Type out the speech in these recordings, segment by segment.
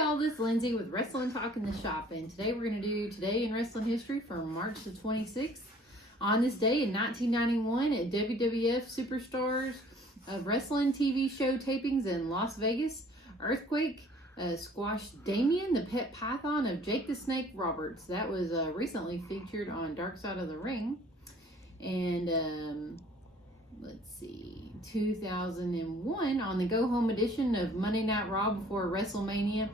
y'all, this is Lindsay with Wrestling Talk in the Shop, and today we're going to do Today in Wrestling History from March the 26th. On this day in 1991 at WWF Superstars of Wrestling TV show tapings in Las Vegas, Earthquake squashed Damien, the pet python of Jake the Snake Roberts. That was recently featured on Dark Side of the Ring. And let's see, 2001, on the go-home edition of Monday Night Raw before WrestleMania,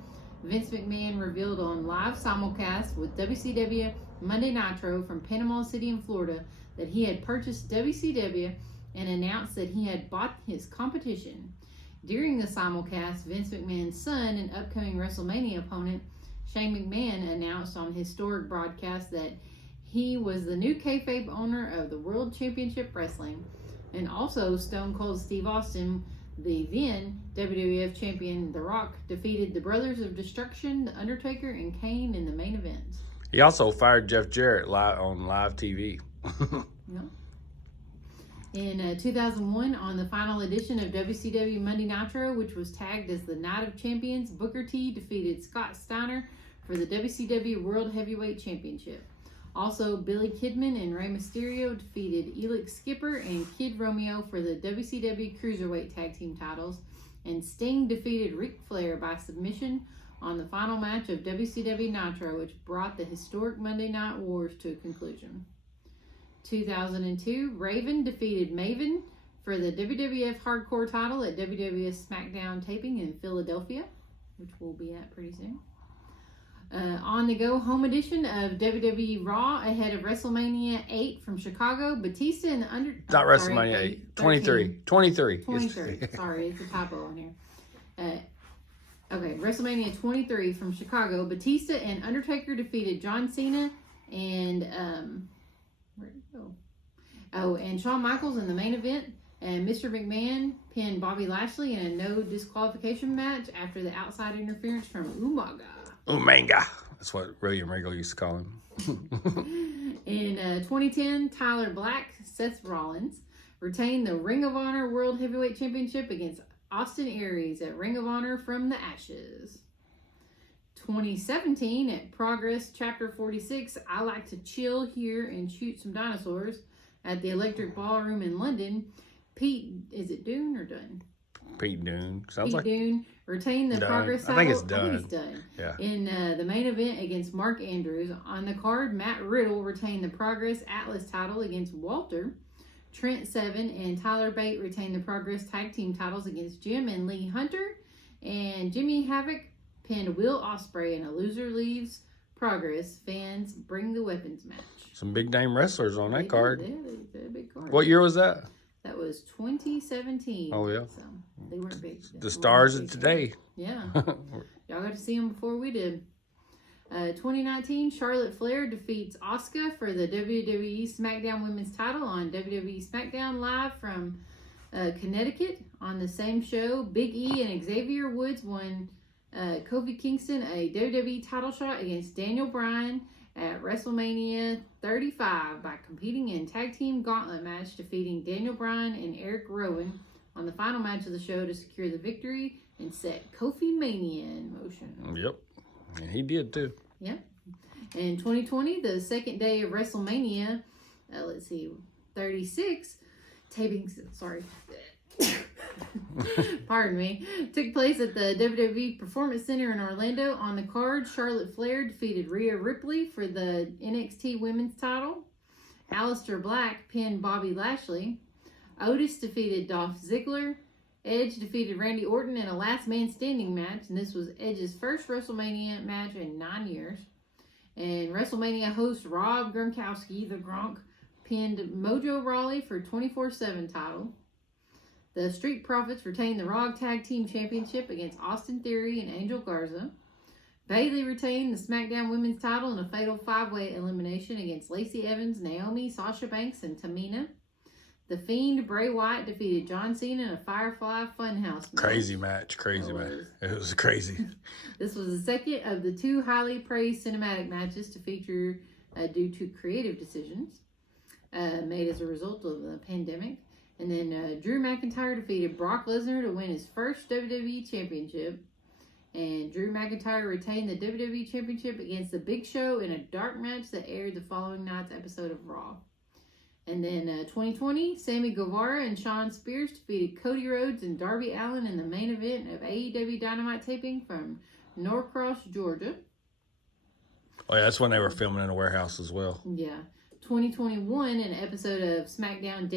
Vince McMahon revealed on live simulcast with WCW Monday Nitro from Panama City in Florida that he had purchased WCW and announced that he had bought his competition. During the simulcast, Vince McMahon's son and upcoming WrestleMania opponent, Shane McMahon, announced on historic broadcast that he was the new kayfabe owner of the World Championship Wrestling. And also, Stone Cold Steve Austin, the then WWF champion, The Rock, defeated the Brothers of Destruction, The Undertaker, and Kane in the main event. He also fired Jeff Jarrett on live TV. Yep. In 2001, on the final edition of WCW Monday Nitro, which was tagged as the Night of Champions, Booker T defeated Scott Steiner for the WCW World Heavyweight Championship. Also, Billy Kidman and Rey Mysterio defeated Elix Skipper and Kid Romeo for the WCW Cruiserweight Tag Team titles, and Sting defeated Ric Flair by submission on the final match of WCW Nitro, which brought the historic Monday Night Wars to a conclusion. 2002, Raven defeated Maven for the WWF Hardcore title at WWF SmackDown taping in Philadelphia, which we'll be at pretty soon. On the go home edition of WWE Raw ahead of WrestleMania 8 from Chicago, Batista and WrestleMania 8. 23. 23. Sorry, it's a typo on here. Okay, WrestleMania 23 from Chicago, Batista and Undertaker defeated John Cena and where'd it go? Oh, and Shawn Michaels in the main event, and Mr. McMahon pinned Bobby Lashley in a no disqualification match after the outside interference from Umaga. Umanga. That's what William Regal used to call him. In 2010, Tyler Black, Seth Rollins, retained the Ring of Honor World Heavyweight Championship against Austin Aries at Ring of Honor from the Ashes. 2017, at Progress Chapter 46, I Like to Chill Here and Shoot Some Dinosaurs at the Electric Ballroom in London, is it Dune or Dunn? Pete Dunne. Pete Dunne retained the Dunn. Progress title. I think it's Dunn. It's Dunn. Yeah. In the main event against Mark Andrews. On the card, Matt Riddle retained the Progress Atlas title against Walter. Trent Seven and Tyler Bate retained the Progress Tag Team titles against Jim and Lee Hunter. And Jimmy Havoc pinned Will Ospreay in a loser leaves Progress. Fans bring the weapons match. Some big name wrestlers on that card. They're a big card. What year was that? That was 2017. Oh, yeah. So they weren't big. The stars of today. Yeah. Y'all got to see them before we did. 2019, Charlotte Flair defeats Asuka for the WWE SmackDown Women's title on WWE SmackDown Live from Connecticut. On the same show, Big E and Xavier Woods won Kofi Kingston a WWE title shot against Daniel Bryan at WrestleMania 35 by competing in tag team gauntlet match, defeating Daniel Bryan and Eric Rowan on the final match of the show to secure the victory and set Kofi Mania in motion. Yep. And he did too. Yep. In 2020, the second day of WrestleMania, 36, pardon me, took place at the WWE Performance Center in Orlando. On the card, Charlotte Flair defeated Rhea Ripley for the NXT Women's title. Aleister Black pinned Bobby Lashley. Otis defeated Dolph Ziggler. Edge defeated Randy Orton in a last man standing match, and this was Edge's first WrestleMania match in 9 years. And WrestleMania host Rob Gronkowski, the Gronk, pinned Mojo Rawley for 24/7 title. The Street Profits retained the Raw Tag Team Championship against Austin Theory and Angel Garza. Bayley retained the SmackDown Women's title in a fatal 5-way elimination against Lacey Evans, Naomi, Sasha Banks, and Tamina. The Fiend, Bray Wyatt, defeated John Cena in a Firefly Funhouse match. Crazy match. It was crazy. This was the second of the 2 highly praised cinematic matches to feature due to creative decisions made as a result of the pandemic. And then Drew McIntyre defeated Brock Lesnar to win his first WWE Championship. And Drew McIntyre retained the WWE Championship against The Big Show in a dark match that aired the following night's episode of Raw. And then 2020, Sammy Guevara and Shawn Spears defeated Cody Rhodes and Darby Allin in the main event of AEW Dynamite taping from Norcross, Georgia. Oh, yeah, that's when they were filming in a warehouse as well. Yeah. 2021, an episode of SmackDown,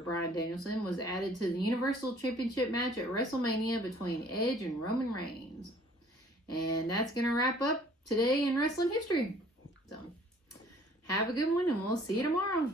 Bryan Danielson, was added to the Universal Championship match at WrestleMania between Edge and Roman Reigns. And that's going to wrap up today in wrestling history. So, have a good one, and we'll see you tomorrow.